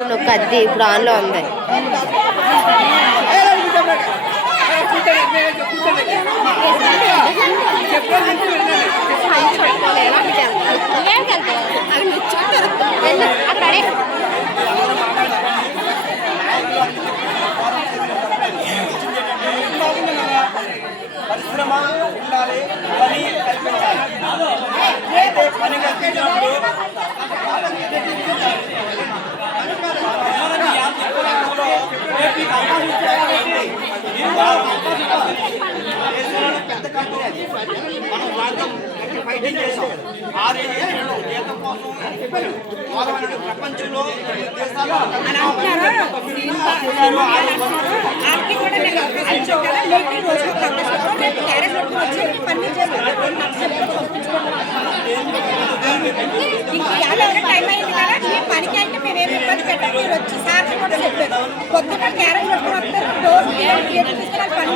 కద్ది ఇప్పుడు ఆన్లో ఉంది. పరిశ్రమ ఉండాలి, పని కల్పించాలి. అయితే పని కల్పించినప్పుడు పెద్ద కంపెనీ మనం మార్గం ఫైటింగ్ చేసాం. 6 ఏళ్ళు జీతం కోసం ప్రపంచంలో దేశాలు పనికి అంటే మేము ఏమి ఇబ్బంది పెట్టాలి. మీరు వచ్చి సార్ కూడా చెప్పారు పొద్దున్న క్యారెట్ పట్టుకుని వస్తారు, డోర్ తీసుకుని పని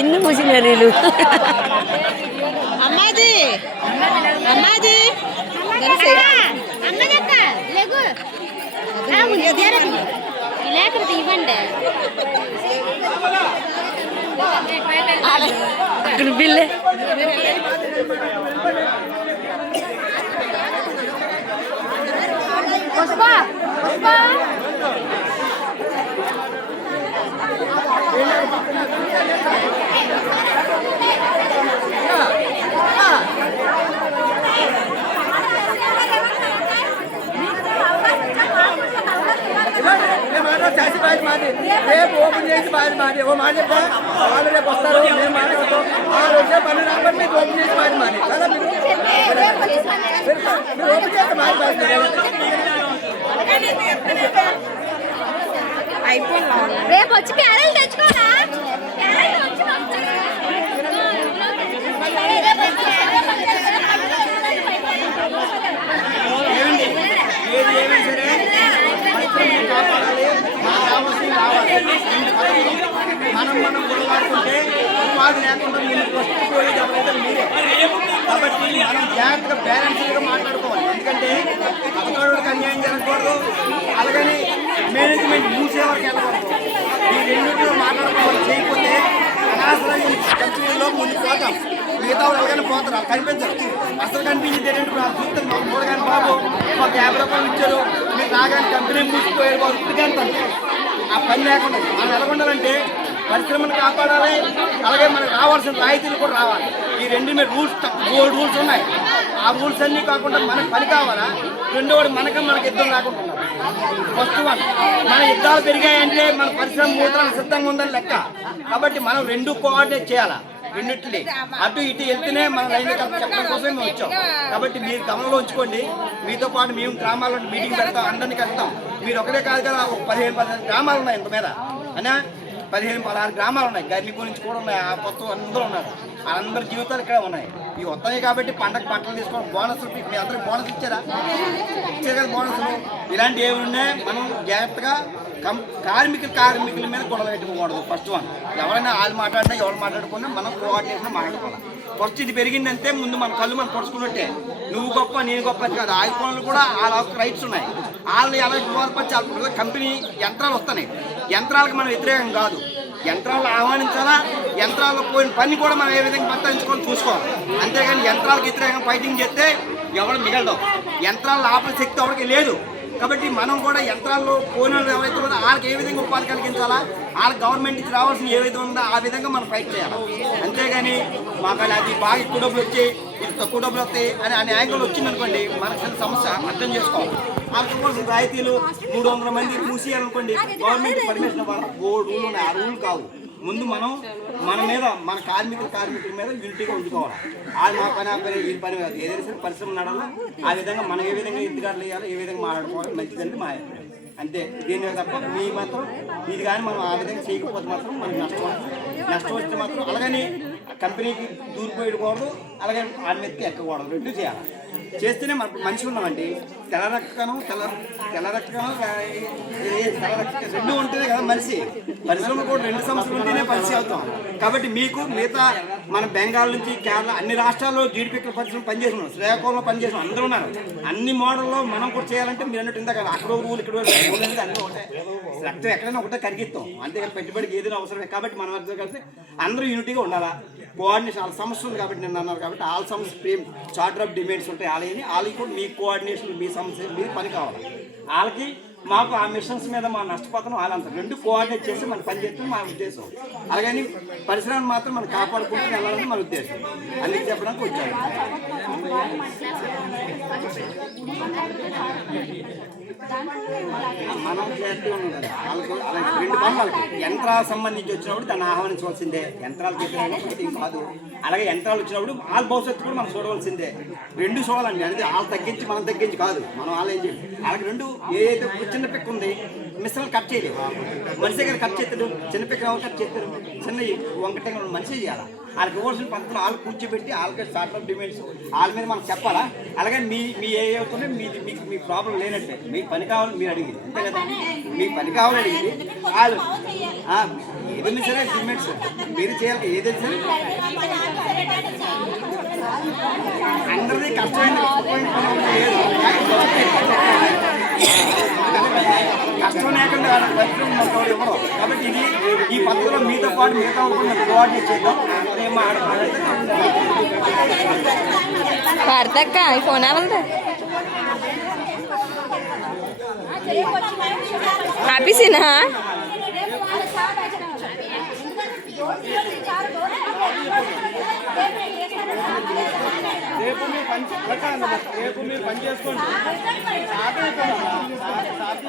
ఇన్ని పూసినారు వీళ్ళు. అమ్మాది అమ్మాది లేకపోతే ఇవ్వండి. అక్కడ బిల్లే పుష్ప పుష్ప రేపు ఓపెన్ చేసి బాధ మాది ఓ మాట చెప్పా. వాళ్ళు రేపు వస్తారు, మేము మాట్లాడతాం. ఆ రోజే పని రాబట్టి మీకు ఓపెన్ చేసి బాధ మాది కదా. మీరు ఓపెన్ చేస్తే బాధ రేపు వచ్చి క్యారెల్ తెచ్చుకోనా? ఏది ఏమైనా సరే పరిశ్రమను కాపాడాలి, మనకు కావాల్సింది రావాలి. మనం గొడవడుకుంటే ఉపాధి లేకుండా ముందుకు వస్తుపోయేది ఎవరైతే మీరే. కాబట్టి మనం జాగ్రత్తగా బ్యాలెన్స్గా మాట్లాడుకోవాలి. ఎందుకంటే పథకాలకు అన్యాయం జరగకూడదు, అలాగని మేనేజ్మెంట్ మూసేవారికి వెళ్ళకూడదు. ఈ రెండింటిలో మాట్లాడుకోవాలి. చేయకపోతే అనవసరంగా కంపెనీలో ముందుకు పోతాం. మిగతా వాళ్ళు ఎలాగైనా పోతారు, వాళ్ళు కనిపించరు. అసలు కనిపించింది ఏంటంటే చూస్తే మాకు చూడగానే బాబు మాకు 50 రూపాయలు ఇచ్చారు, మీరు రాగానే కంపెనీ మూసిపోయారు బాబు ఇప్పటికంటారు. ఆ పని లేకుండా మనం ఎలా ఉండాలంటే పరిశ్రమను కాపాడాలి, అలాగే మనకు రావాల్సిన రాయితీలు కూడా రావాలి. ఈ రెండు మీద గోల్డ్ రూల్స్ ఉన్నాయి. ఆ రూల్స్ అన్నీ కాకుండా మనకు పని కావాలా. రెండోది మనకు యుద్ధం లేకుండా ఉన్నారు. ఫస్ట్ వన్, మన యుద్ధాలు పెరిగాయంటే మన పరిశ్రమ మూతలకు సిద్ధంగా ఉందని లెక్క. కాబట్టి మనం రెండు కోఆర్డినేట్ చేయాలా. రెండింటిని అటు ఇటు వెళ్తేనే మన లైన్ చెప్పడం కోసం మేము వచ్చాం. కాబట్టి మీరు గమనంలో ఉంచుకోండి. మీతో పాటు మేము గ్రామాల్లో మీటింగ్ పెడతాం, అందరినీ కలుస్తాం. మీరు ఒకటే కాదు కదా, 15-16 గ్రామాలు ఉన్నాయి ఇంత మీద అన్నా. 15-16 గ్రామాలు ఉన్నాయి. గర్ని గురించి కూడా ఉన్నాయి. ఆ కొత్త అందరూ ఉన్నారు. అందరి జీవితాలు ఇక్కడ ఉన్నాయి. ఇవి వస్తాయి కాబట్టి పండగ బట్టలు తీసుకోవడం, బోనస్లు మీ అందరికి బోనస్ ఇచ్చారు కదా బోనస్లు. ఇలాంటివి ఏమి ఉన్నాయి. మనం జాగ్రత్తగా కార్మికుల మీద గొడవ పెట్టుకోకూడదు. ఫస్ట్ వన్, ఎవరైనా వాళ్ళు మాట్లాడినా ఎవరు మాట్లాడుకున్నా మనం కోఆర్డినేషన్ మాట్లాడుకోవాలి. ఫస్ట్ ఇది పెరిగిందంటే ముందు మన కళ్ళు మనం పొడుచుకున్నట్టే. నువ్వు గొప్ప నేను గొప్ప కాదు. ఆయుధ కూడా వాళ్ళ రైట్స్ ఉన్నాయి. వాళ్ళని ఎలా వివరపరిచాలి. కంపెనీ యంత్రాలు వస్తున్నాయి, యంత్రాలకు మనం వ్యతిరేకం కాదు. యంత్రాలను ఆహ్వానించాలా, యంత్రాల్లో పోయిన పని కూడా మనం ఏ విధంగా బతాయించుకొని చూసుకోవాలి. అంతేగాని యంత్రాలకు వ్యతిరేకంగా ఫైటింగ్ చేస్తే ఎవరు మిగలడం. యంత్రాలను ఆపే శక్తి ఎవరికి లేదు. కాబట్టి మనం కూడా యంత్రాల్లో పోయిన ఎవరైతే ఉందో వాళ్ళకి ఏ విధంగా ఉపాధి కలిగించాలా, వాళ్ళకి గవర్నమెంట్ నుంచి రావాల్సిన ఏ విధంగా ఉందో ఆ విధంగా మనం ఫైట్ చేయాలి. అంతేగాని మాకు అది బాగా ఎక్కువ డబ్బులు వచ్చాయి, ఇది తక్కువ డబ్బులు వస్తాయి అనే యాంగిల్ వచ్చిందనుకోండి, మనకు సమస్య అర్థం చేసుకోవాలి. వాళ్ళకి రాయితీలు 300 మంది మూసేయాలనుకోండి, గవర్నమెంట్ పర్మిషన్ ఇవ్వాలి. రూల్ ఉన్నాయి. ఆ రూల్ కావు. ముందు మనం మన కార్మికుల మీద యూనిటీగా ఉంచుకోవాలి. వాళ్ళు మా పని ఆ పని ఈ పని కాదు. ఏదైనా సరే పరిశ్రమ నడాలా. ఆ విధంగా మనం ఏ విధంగా ఇంటికాడలు వేయాలి, ఏ విధంగా మాట్లాడుకోవాలి మంచిదండి మా అభిప్రాయం. అంతే. దీని తప్ప మీ మాత్రం ఇది కానీ మనం ఆ విధంగా చేయకపోతే మాత్రం మనకి నష్టం వస్తే మాత్రం అలాగని కంపెనీకి దూరిపోయకూడదు, అలాగే ఆ వ్యక్తి ఎక్కకూడదు. రెండు చేయాలి. చేస్తేనే మన మనిషి ఉన్నామండి. తెల్ల రక్కను రెండు ఉంటేనే కదా మనిషి. పరిశ్రమ కూడా 2 సంవత్సరాలు ఉంటేనే మనిషి అవుతాం. కాబట్టి మీకు మిగతా మన బెంగాల్ నుంచి కేరళ అన్ని రాష్ట్రాల్లో జీడిపిక్కల పరిశ్రమ పనిచేస్తున్నాం, శ్రీకాకుళంలో పనిచేస్తున్నాం, అందరూ ఉన్నారు. అన్ని మోడల్లో మనం కూడా చేయాలంటే మీరు అన్నట్టు ఇందాక అక్కడ రూల్ ఇక్కడ రూల్ అనేది అన్నీ ఒకటే. రక్తం ఎక్కడైనా ఒకటే కరిగిస్తాం, అంతేకాని పెట్టుబడికి ఏదైనా అవసరమే. కాబట్టి మనం అర్థం కలిసి అందరూ యూనిటీగా ఉండాలా. కోఆర్డినేషన్ వాళ్ళ సమస్య ఉంది కాబట్టి నేను అన్నారు కాబట్టి వాళ్ళ సమస్య సేమ్ చార్టర్ ఆఫ్ డిమాండ్స్ ఉంటాయి. వాళ్ళకి కూడా మీ కోఆర్డినేషన్, మీ సమస్య, మీ పని కావాలి. వాళ్ళకి మాకు ఆ మిషన్స్ మీద మా నష్టపోతాం వాళ్ళంతా రెండు కోఆర్డినేట్ చేసి మనం పని చేస్తాం మా ఉద్దేశం. అలాగని పరిశ్రమను మాత్రం మనం కాపాడుకుంటూ వెళ్ళాలని మన ఉద్దేశం. అందుకే చెప్పడానికి వచ్చారు. మనం క్లారిటీ ఉన్నాం కదా. వాళ్ళకి అలాగే 2 పనులు వాళ్ళకి. యంత్రాలకు సంబంధించి వచ్చినప్పుడు దాన్ని ఆహ్వానించవలసిందే, యంత్రాలు చెప్పిన కాదు. అలాగే యంత్రాలు వచ్చినప్పుడు వాళ్ళ భవిష్యత్తు కూడా మనం చూడవలసిందే. 2 చూడాలండి. అంటే వాళ్ళు తగ్గించి మనం తగ్గించి కాదు, మనం వాళ్ళు ఏం చేయాలి. వాళ్ళకి 2 ఏదైతే చిన్న పిక్ ఉంది మిశ్రలు కట్ చేయలేవు. మనిషి దగ్గర కట్ చేస్తాడు, చిన్న పిక్ ఎవరు కట్ చేస్తారు, చిన్న వంకటే మనిషి చేయాలి. వాళ్ళకి ఇవ్వాల్సిన పద్ధతులు వాళ్ళు కూర్చోబెట్టి వాళ్ళకి స్టార్ట్ ఆఫ్ డిమాండ్స్ వాళ్ళ మీద మనం చెప్పాలా. అలాగే మీ ఏ అవుతుంటే మీకు మీ ప్రాబ్లం లేనట్టే. మీకు పని కావాలి మీరు అడిగింది అంతే కదా. మీకు పని కావాలని అడిగింది వాళ్ళు ఏదైనా సరే డిమాండ్స్ మీరు చేయాలి. ఏదైనా సరే అందరిది కష్టమైన కష్టం లేకుండా పరిశ్రమ ఇవ్వడం. కాబట్టి ఇది ఈ పద్ధతిలో మీతో పాటు మిగతా కోఆర్డినేట్ చేద్దాం. వాడతక్క ఈ ఫోన్ ఏమంది ఆపేసినా రేపు మీరు పని చేసుకోండి.